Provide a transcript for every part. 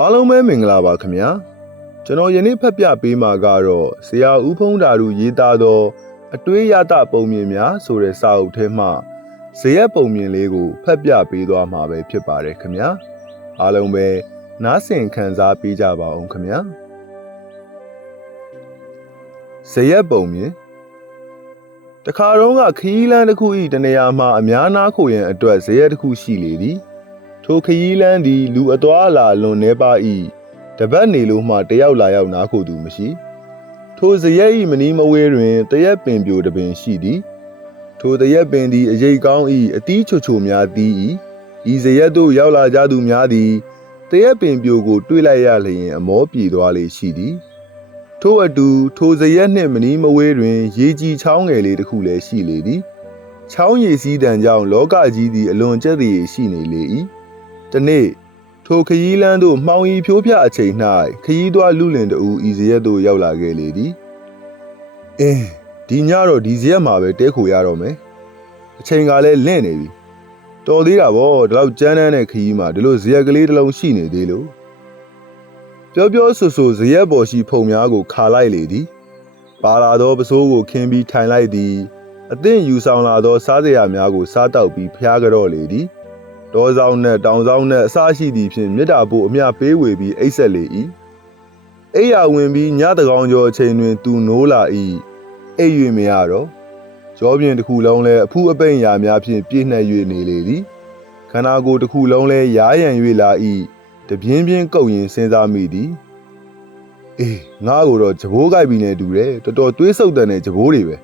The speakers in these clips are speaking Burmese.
အားလုံးပဲမင်္ဂလာပါခင်ဗျာကျွန်တော်ယနေ့ဖတ်ပြပေးမှာကတော့ဆရာဦးဖုံးဓာတုရေးသားသော အတွေးရတပုံမြင်များဆိုတဲ့စာအုပ်ထဲမှာဇရက်ပုံမြင်လေးကိုဖတ်ပြပေးသွားမှာပဲဖြစ်ပါတယ်ခင်ဗျာအားလုံးပဲနားဆင်ခံစားပေးကြပါအောင်ခင်ဗျာဇရက်ပုံမြင်တခါတော့ကခီးလန်းတစ်ခုဤတနေရာမှာအများနာခိုရန်အတွက်ဇရက်တစ်ခုရှိလေသည် ထိုခရီးလန်းသည် လူအသွားအလာလွန်နေပါ၏တပတ်နေလို့မှတယောက်လာရောက်နားခိုသူမရှိထိုဇရက်၏မနီးမဝေးတွင်တရက်ပင်ပြိုတစ်ပင်ရှိသည်ထိုတရက်ပင်သည်အရေးကောင်း၏အတီးချိုချိုများသည်၏ဤဇရက်သို့ရောက်လာကြသူများသည်တရက်ပင်ပြိုကို တွေးလိုက်ရလျင်အမောပြေသွားလေရှိသည်ထို့အတူထိုဇရက်နှင့်မနီးမဝေးတွင် ရေကြီးချောင်းငယ်လေးတစ်ခုလည်းရှိလေသည်ချောင်းရည်စည်းတံကြောင့်လောကကြီးသည်အလွန်ကျက်သည်ရှိနေလေ၏ တနေ့ထိုခရီးလန်းသို့မှောင်ရီဖြိုးဖျအချိန်၌ခရီးသွားလူလင်တူဤဇရက်သို့ရောက်လာခဲ့လေသည်အင်းဒီညတော့ဒီဇရက်မှာပဲတဲခိုရတော့မယ်အချိန်ကလည်းလင့်နေပြီတော်သေးတာဗောဒီလောက်ကြမ်းတမ်းတဲ့ခရီးမှာဒီလိုဇရက်ကလေးတစ်လုံးရှိနေသေးလို့ပြောပြောဆိုဆိုဇရက်ပေါ်ရှိဖုံများကိုခါလိုက်လေသည်ပါလာသောပစိုးကိုခင်းပြီးထိုင်လိုက်သည်အသင့်ယူဆောင်လာသောစားစရာများကိုစားတောက်ပြီးဖျားကြော့လေသည် ဒေါဆောင်နှင့်တောင်ဆောင်နှင့်အစရှိသည်ဖြင့်မြစ်တာပို့အမျှပေးဝေပြီးအိတ်ဆက်လေ၏အိယာဝင်ပြီးညတကောင်ကျော်အချိန်တွင် သူနိုးလာ၏အိပ်၍မရတော့ကြောပြင်တစ်ခုလုံးလဲအဖူးအပိန်ရာများဖြင့်ပြည့်နှက်၍နေလေသည်ခန္ဓာကိုယ်တစ်ခုလုံးလဲရားရန်၍လာ၏တပြင်းပြင်းကုတ်ရင်စဉ်းစားမိသည်အေးငါ့ကိုတော့ဂျဘိုးကြိုက်ပြီးနေတူတယ်တော်တော်တွေးဆုပ်တဲ့ဂျဘိုးတွေပဲ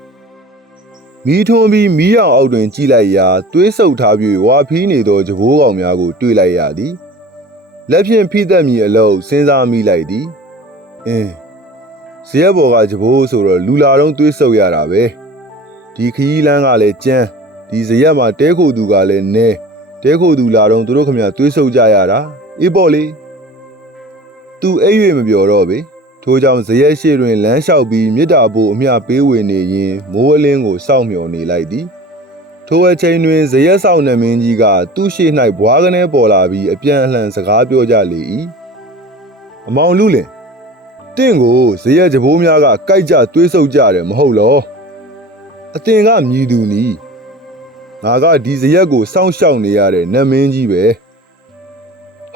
မီးထွန်းပြီးမီးရောင်အောက်တွင်ကြည့်လိုက်ရာတွေးဆုပ်ထားပြီးဝါဖီးနေသောဂျဘိုးကောင်များကိုတွေ့လိုက်ရသည်လက်ဖြင့်ဖိသက်မိအလုံးစဉ်းစားမိလိုက်သည်အင်းဇရက်ဘော်ကဂျဘိုးဆိုတော့လူလာတော့တွေးဆုပ်ရတာပဲဒီခရီးလန်းကလည်းကျန်းဒီဇရက်မှာတဲခိုသူကလည်းနဲတဲခိုသူလာတော့သူတို့ခမရတွေးဆုပ်ကြရတာအေးပေါ့လေသူအိပ်၍မပြောတော့ပေ ထို့ကြောင့်ဇရက်ရှိတွင်လမ်းလျှောက်ပြီးမြစ်တာပို့အမျှပေးဝင်နေရင်မိုးအလင်းကိုစောင့်မျှော်နေလိုက်သည်ထိုအချိန်တွင်ဇရက်ဆောင်နှမင်းကြီးကသူ့ရှိ၌ဘွားကနေပေါ်လာပြီးအပြန်အလှန်စကားပြောကြလေ၏အမောင်လူလင်တင့်ကိုဇရက်ကြဘိုးများကကြိုက်ကြတွေးဆုပ်ကြတယ်မဟုတ်လောအတင်ကမြည်သူနီးငါကဒီဇရက်ကိုစောင့်ရှောက်နေရတဲ့နတ်မင်းကြီးပဲ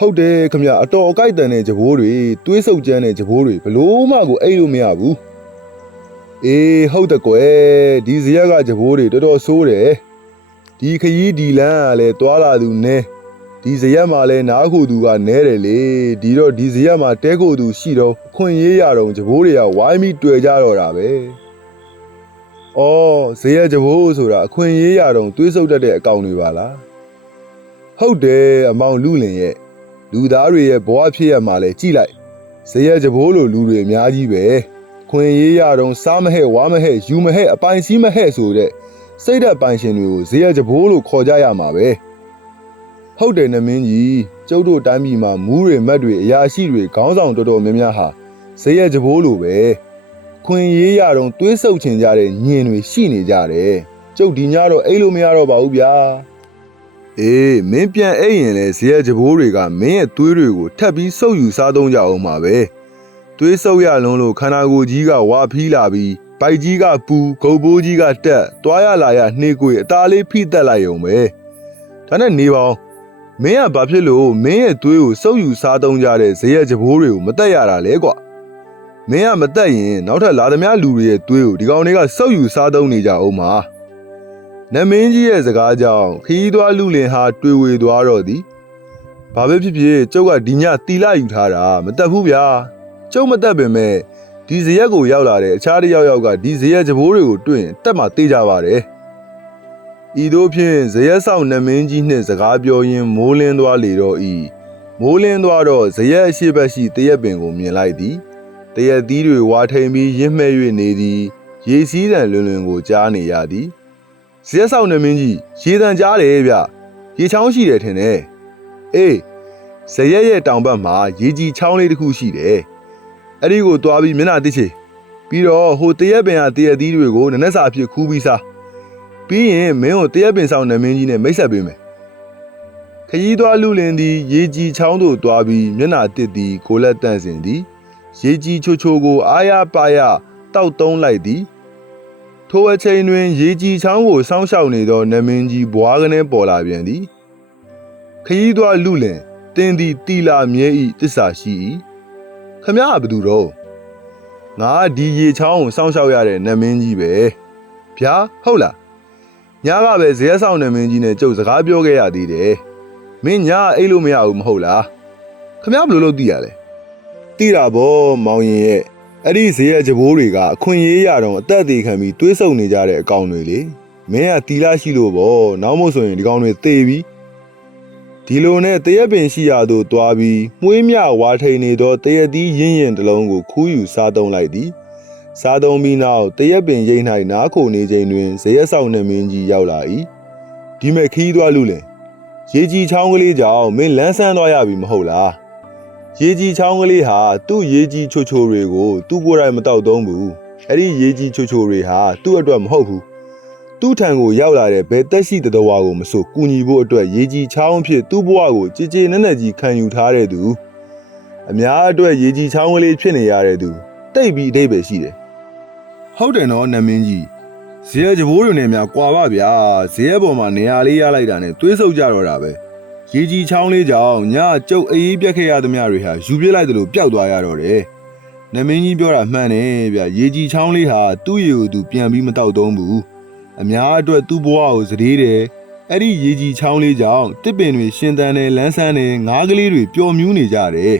ဟုတ်တယ်ခမရအတော်အကြိုက်တန်တဲ့ကြဘိုးတွေတွေးဆုပ်ကြမ်းတဲ့ကြဘိုးတွေဘလို့မှကိုအိတ်လို့မရဘူးအေးဟုတ်တယ်ကွယ်ဒီဇရက်ကကြဘိုးတွေတော်တော်ဆိုးတယ်ဒီခရီးဒီလန်းကလည်းတွာလာသူနဲဒီဇရက်မှာလည်းနားခုသူကနဲတယ်လေဒီတော့ဒီဇရက်မှာတဲခုသူရှိတော့အခွင့်ရေးရတော့ကြဘိုးတွေကဝိုင်းပြီးတွေ့ကြတော့တာပဲ။အော်ဇရက်ကြဘိုးဆိုတာအခွင့်ရေးရတော့တွေးဆုပ်တတ်တဲ့အကောင်တွေပါလား။ဟုတ်တယ်အမောင်လူလင်ရဲ့ လူသားတွေရဲ့ဘဝဖြစ်ရမှာလဲကြည်လိုက်ဇရက်ကြဘိုးလိုလူတွေအများကြီးပဲ။ခွင့်ရေးရတော့စားမဟဲ့ဝါမဟဲ့ယူမဟဲ့အပိုင်စီးမဟဲ့ဆိုတဲ့စိတ်ဓာတ်ပိုင်ရှင်တွေကိုဇရက်ကြဘိုးလို့ခေါ်ကြရမှာပဲ။ဟုတ်တယ်နမင်းကြီးကျုပ်တို့တိုင်းပြည်မှာမူးတွေမတ်တွေအရာရှိတွေခေါင်းဆောင်တော်တော်များများဟာဇရက်ကြဘိုးလိုပဲခွင်ရေးရတော့တွေးဆုပ်ချင်ကြတဲ့ညင်တွေရှိနေကြတယ်ကျုပ်ဒီညတော့အိတ်လို့မရတော့ပါဘူးဗျာ အေးမင်းပြန်အိတ်ရင်လဲဇရက်ကြဘိုးတွေကမင်းရဲ့သွေးတွေကိုထပ်ပြီးဆုပ်ယူစားသုံးကြအောင်ပါပဲသွေးဆုပ်ရလုံးလို့ခန္ဓာကိုယ်ကြီးကဝါဖီးလာပြီးပိုက်ကြီးကပူဂုတ်ဘိုးကြီးကတက်တွားရလာရနှေးကွေအသားလေးဖိတက်လိုက်ုံပဲဒါနဲ့နေပါအောင်မင်းကဘာဖြစ်လို့မင်းရဲ့သွေးကိုစုပ်ယူစားသုံးကြတဲ့ဇရက်ကြဘိုးတွေကိုမတက်ရတာလဲကွာမင်းကမတက်ရင်နောက်ထပ်လာသမျှလူတွေရဲ့သွေးကိုဒီကောင်တွေကစုပ်ယူစားသုံးနေကြအောင်ပါ နမင်းကြီးရဲ့စကားကြောင့်ခီးသွားလူလင်ဟာတွေ့ဝေသွားတော့သည်ဘာပဲဖြစ်ဖြစ်ကျုပ်ကဒီညတီလာယူထားတာမတက်ဘူးဗျာကျုပ်မတက်ပင်မဲ့ဒီဇရက်ကိုရောက်လာတဲ့အခြားတစ်ယောက်ယောက်ကဒီဇရက်ကြဘိုးတွေကိုတွေ့ရင်တက်မှတေးကြပါတယ်ဤတို့ဖြင့်ဇရက်ဆောင်နမင်းကြီးနှင့်စကားပြောရင်းမိုးလင်းသွားလေတော့ဤမိုးလင်းသွားတော့ဇရက်အရှိဘက်ရှိတရက်ပင်ကိုမြင်လိုက်သည်တရက်သီးတွေဝါထိန်ပြီးရင့်မဲ့၍နေသည် ရေစည်းတံလွင်လွင်ကိုကြားနေရသည် ဇရက်ဆောင်နမင်းကြီးရေတံကြားတယ်ဗျရေချောင်းရှိတယ်ထင်တယ်အေးဇရက်ရဲ့တောင်ဘက်မှာရေကြီးချောင်းလေးတစ်ခုရှိတယ်အဲ့ဒီကိုတွားပြီးမျက်နှာတစ်ချေပြီးတော့ဟိုတရက်ပင်ကတရက်သီးတွေကိုနက်နက်စာအဖြစ်ခူးပြီးစားပြီးရင်မင်းကိုတရက်ပင်ဆောင်နမင်းကြီးနဲ့မိတ်ဆက်ပေးမယ်ခရီးသွားလူလင်သည်ရေကြီးချောင်းသို့တွားပြီးမျက်နှာတစ်သည်ကိုလက်တန့်စင်သည်ရေကြီးချိုချိုကိုအာရပါရတောက်သုံးလိုက်သည် ထိုအချိန်တွင်ရေကြီးချောင်းကိုစောင့်ရှောက်နေသောနမင်းကြီးဘွားကနေပေါ်လာပြန်သည်ခရီးသွားလူလင်တင်းသည်တီလာမြဲဤတစ္ဆာရှိ၏ခမရဘသူတော့ငါဒီရေချောင်းကိုစောင့်ရှောက်ရတဲ့နမင်းကြီးပဲဗျာဟုတ်လားညကပဲဇဲဆောင်နမင်းကြီးနဲ့ကြုတ်စကားပြောခဲ့ရသေးတယ်မင်းညာအိတ်လို့မရဘူးမဟုတ်လားခမရဘယ်လိုလုပ်သိရလဲသိတာဗောမောင်ရင်ရဲ့ အဲ့ဒီဈေးရဲ့ကြဘိုးတွေကအခွင့်ရေးရတော့အသက်သေးခံပြီးတွေးဆုံနေကြတဲ့အကောင်တွေလေမင်းကတီလာရှိလို့ဗောနောက်မို့ဆိုရင်ဒီကောင်တွေသေပြီဒီလိုနဲ့တရက်ပင်ရှိရသို့တွားပြီးမှုေးမြဝါထိန်နေသောတရက်သီးရင်းရင်တစ်လုံးကိုခူးယူစားသုံးလိုက်သည်စားသုံးပြီးနောက်တရက်ပင်ရိမ့်၌နားခိုနေချိန်တွင်ဇရက်ဆောင်နှမင်းကြီးရောက်လာ၏ဒီမဲ့ခီးသွားလူလင်ရေကြီးချောင်းကလေးကြောင့်မင်းလန်းဆန်းသွားရပြီမဟုတ်လား ရေကြီးချောင်းကလေးဟာသူ့ရေကြီးချိုချိုတွေကိုသူ့ကိုယ်တိုင်မတောက်သုံးဘူးအဲ့ဒီရေကြီးချိုချိုတွေဟာသူ့အတွက်မဟုတ်ဘူးသူ့ထံကိုရောက်လာတဲ့ဘယ်တက်ရှိတတော်ဝါကိုမဆိုကူညီဖို့အတွက်ရေကြီးချောင်းဖြစ်သူ့ဘဝကိုကြည်ကြည်နက်နက်ကြီးခံယူထားတဲ့သူအများအတွက်ရေကြီးချောင်းကလေးဖြစ်နေရတဲ့သူတိတ်ပြီးအဓိပ္ပာယ်ရှိတယ်ဟုတ်တယ်နော်နမင်းကြီးဇေယျကြဘိုးတွေနဲ့များကွာပါဗျာဇေယျပေါ်မှာနေရာလေးရလိုက်တာနဲ့တွေးဆုပ်ကြတော့တာပဲ ရေကြီးချောင်းလေးကြောင့်ညကျုပ်အေးပြက်ခဲ့ရသမျှတွေဟာယူပြစ်လိုက်သလိုပျောက်သွားရတော့တယ်နမင်းကြီးပြောတာမှန်တယ်ဗျရေကြီးချောင်းလေးဟာသူ့ရေကိုသူပြန်ပြီးမတောက်သုံးဘူးအများအတွက်သူ့ဘဝကိုစတေးတယ်အဲ့ဒီရေကြီးချောင်းလေးကြောင့်တစ်ပင်တွေရှင်သန်တယ်လန်းဆန်းတယ်ငါးကလေးတွေပျော်မြူးနေကြတယ်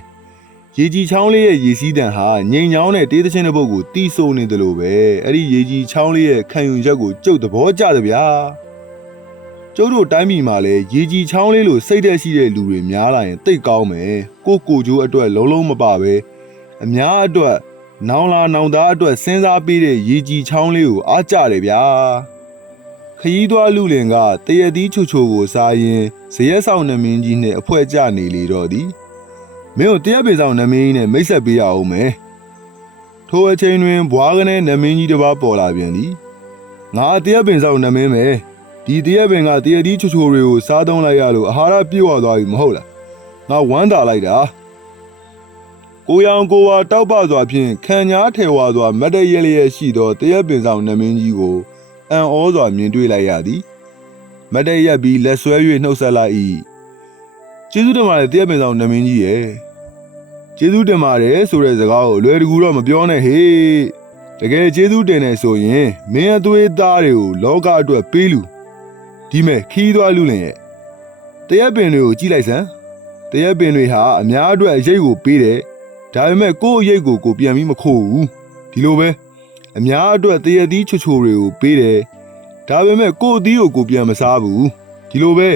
ရေကြီးချောင်းလေးရဲ့ရေစီးတန်ဟာငိမ်ချောင်းတဲ့တေးသချင်းတစ်ပုတ်ကိုတီးဆိုးနေတယ်လို့ပဲအဲ့ဒီရေကြီးချောင်းလေးရဲ့ခံယူချက်ကိုကြုတ်သဘောကျတယ်ဗျာ ကျုပ်တို့တိုင်းပြည်မှာလည်းရေကြီးချောင်းလေးလိုစိတ်သက်ရှိတဲ့လူတွေများလာရင်တိတ်ကောင်းမယ်ကိုကိုကျိုးအတွက်လုံးလုံးမပါပဲအများအတွက်နောင်လာနောင်သားအတွက်စဉ်းစားပေးတဲ့ရေကြီးချောင်းလေးကိုအားကြတယ်ဗျာခရီးသွားလူလင်ကတရသီးချိုချိုကိုစားရင်ဇရက်ဆောင်နမင်းကြီးနဲ့အဖွဲကြနေလေတော့သည်မင်းတို့တရားပေဆောင်နမင်းကြီးနဲ့မိတ်ဆက်ပေးရအောင်မယ်။ထိုအချိန်တွင်ဘွားကနေနမင်းကြီးတစ်ပါးပေါ်လာပြန်သည်။ငါတရားပင်ဆောင်နမင်းပဲ။ ဒီတရားပင်ကတရားဒီချိုချိုတွေကိုစားသုံးလိုက်ရလို့အာဟာရပြည့်ဝသွားပြီမဟုတ်လား။ငါဝမ်းသာလိုက်တာ။ကိုရောင်ကိုဝါတောက်ပစွာဖြင့်ခံညာထေဝါစွာမတ်တရဲလျက်ရှိသောတရားပင်ဆောင်နမင်းကြီးကိုအံ့ဩစွာမြင်တွေ့လိုက်ရသည်။မတ်တရက်ပြီးလက်ဆွဲ၍နှုတ်ဆက်လိုက်၏။ကျေးဇူးတင်ပါတယ်တရားပင်ဆောင်နမင်းကြီးရဲ့။ကျေးဇူးတင်ပါတယ်ဆိုတဲ့စကားကိုအလွယ်တကူတော့မပြောနဲ့ဟေးတကယ်ကျေးဇူးတင်နေဆိုရင်မင်းအသွေးသားတွေကိုလောကအတွက်ပေးလူ ဒီမဲ့ခီးသွားလူလင်ရဲ့တရက်ပင်တွေကိုကြည့်လိုက်စမ်းတရက်ပင်တွေဟာအများအတွက်အရေးကိုပေးတယ်ဒါပေမဲ့ကိုယ့်အရေးကိုကိုပြန်ပြီးမခိုးဘူးဒီလိုပဲအများအတွက်တရက်သီးချိုချိုတွေကိုပေးတယ်ဒါပေမဲ့ကိုယ့်အသီးကိုကိုပြန်မစားဘူးဒီလိုပဲ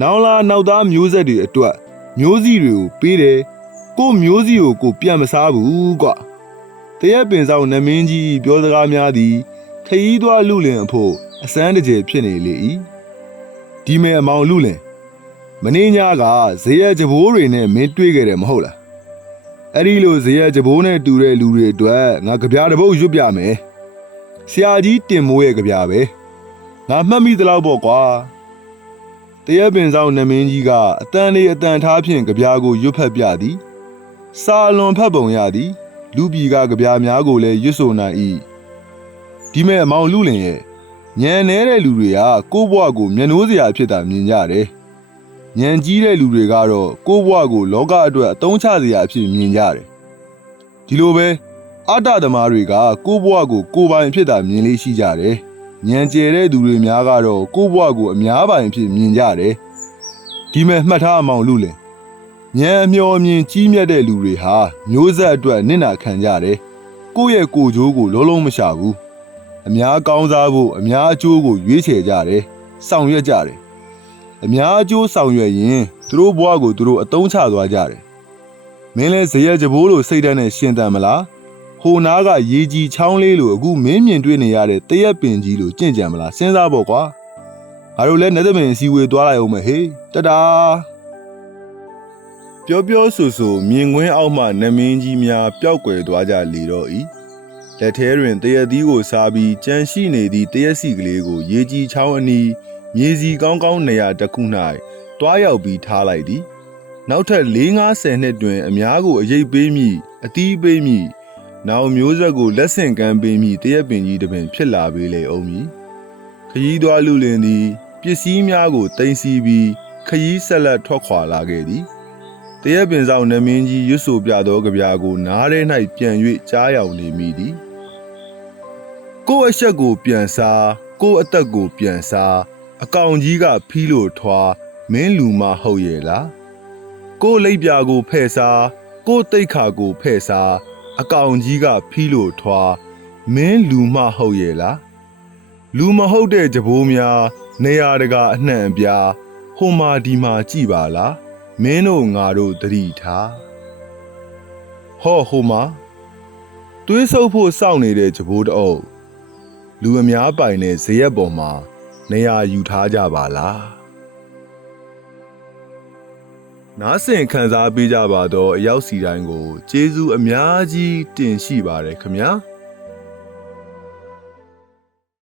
နောင်လာနောက်သားမျိုးဆက်တွေအတွက်မျိုးစီတွေကိုပေးတယ်ကိုမျိုးစီကိုကိုပြန်မစားဘူးကွတရက်ပင်ဆောင်နမင်းကြီးပြောစကားများသည်ခရီးသွားလူလင်အဖို့အစမ်းတကြယ်ဖြစ်နေလေ၏ ဒီမဲ့အမောင်လူလင်မင်းညာကဇေယျကြဘိုးတွေနဲ့မင်းတွေ့ခဲ့တယ်မဟုတ်လားအဲ့ဒီလိုဇေယျကြဘိုးနဲ့တူတဲ့လူတွေအတွက်ငါကြပြတစ်ပုတ်ရွတ်ပြမယ်ဆရာကြီးတင်မိုးရဲ့ကြပြပဲငါမှတ်မိသလောက်ပေါ့ကွာတရက်ပင်ဆောင်နမင်းကြီးကအတန်လေးအတန်ထားဖြင့်ကြပြကိုရွတ်ဖတ်ပြသည်စာအလွန်ဖတ်ပုံရသည် လူပြည်ကကြပြားများကိုလည်းရွတ်ဆိုနိုင်၏ဒီမဲ့အမောင်လူလင်ရဲ့ ညံနေတဲ့လူတွေကကိုယ့်ဘဝကိုမျက်နှိုးစရာဖြစ်တာမြင်ကြတယ်ညံကြီးတဲ့လူတွေကတော့ကိုယ့်ဘဝကိုလောကအတွက်အသုံးချစရာအဖြစ်မြင်ကြတယ်ဒီလိုပဲအတ္တသမားတွေကကိုယ့်ဘဝကိုကိုယ်ပိုင်ဖြစ်တာမြင်လေးရှိကြတယ်ညံကျဲတဲ့သူတွေများကတော့ကိုယ့်ဘဝကိုအများပိုင်ဖြစ်မြင်ကြတယ်ဒီမဲ့မှတ်ထားအမောင်လူလင်ဉာဏ်အမျော်အမြင်ကြီးမြတ်တဲ့လူတွေဟာမျိုးဆက်အတွက်နစ်နာခံကြတယ်။ကိုယ့်ရဲ့ကိုယ်ကျိုးကိုလုံးလုံးမရှာဘူး။ အများကောင်းစားဖို့အများအကျိုးကိုရွေးချယ်ကြတယ်။ဆောင်ရွက်ကြတယ်။အများအကျိုးဆောင်ရွက်ရင်သူတို့ဘဝကိုသူတို့အသုံးချသွားကြတယ်။မင်းလဲဇရက်ကြဘိုးလိုစိတ်ဓာတ်နဲ့ရှင်သန်မလား။ဟိုနားကရေကြီးချောင်းလေးလိုအခုမင်းမြင်တွေ့နေရတဲ့တရက်ပင်ကြီးလိုကြင့်ကြံမလားစဉ်းစားပေါ့ကွာ။ငါတို့လည်းနေသမင်စီဝေသွားလိုက်အောင်မယ်ဟေးတတားပြောပြောဆိုဆိုမြင်ကွင်းအောက်မှနမင်းကြီးများပျောက်ကွယ်သွားကြလေတော့၏ လက်ထဲတွင်တရက်သီးကိုစားပြီးကြန့်ရှိနေသည့်တရက်စီကလေးကို ရေကြီးချောင်းအနီးမြေစီကောင်းကောင်းနေရာတစ်ခု၌တွားရောက်ပြီးထားလိုက်သည်နောက်ထပ်4-50နှစ်တွင် အများကိုအရေးပေးမည်အတီးပေးမည်နောက်မျိုးဆက်ကိုလက်ဆင့်ကမ်းပေးမည်တရက်ပင်ကြီးတစ်ပင်ဖြစ်လာပေလေအောင်မည်ခရီးသွားလူလင်သည်ပစ္စည်းများကိုတင်စီပြီးခရီးဆက်လက်ထွက်ခွာလာခဲ့သည်တရက်ပင်ဆောင်နမင်းကြီးရွတ်ဆိုပြသောကြပြာကိုနားထဲ၌ပြန်၍ကြားရောက်နေမိသည် ကိုယ့်အဆက်ကိုပြန်စားကိုယ့်အသက်ကိုပြန်စားအကောင်ကြီးကဖီးလို့ထွားမင်းလူမဟုတ်ရဲ့လားကိုယ့်လိပ်ပြာကိုဖဲ့စားကိုယ့်တိတ်ခါကိုဖဲ့စားအကောင်ကြီးကဖီးလို့ထွားမင်းလူမဟုတ်ရဲ့လားလူမဟုတ်တဲ့ကြဘိုးများ နေရာတကာအနှံ့အပြားဟိုမာဒီမာကြည်ပါလားမင်းတို့ငါတို့သတိထားဟောဟိုမာသွေးဆုပ်ဖို့စောင့်နေတဲ့ကြဘိုးတအုပ် လူအများပိုင်တဲ့ဇရက်ပေါ်မှာနေရာယူထားကြပါလားနားဆင်ခံစားပေးကြပါတော့အရောက်စီတိုင်းကိုကျေးဇူးအများကြီးတင်ရှိပါတယ်ခင်ဗျာ။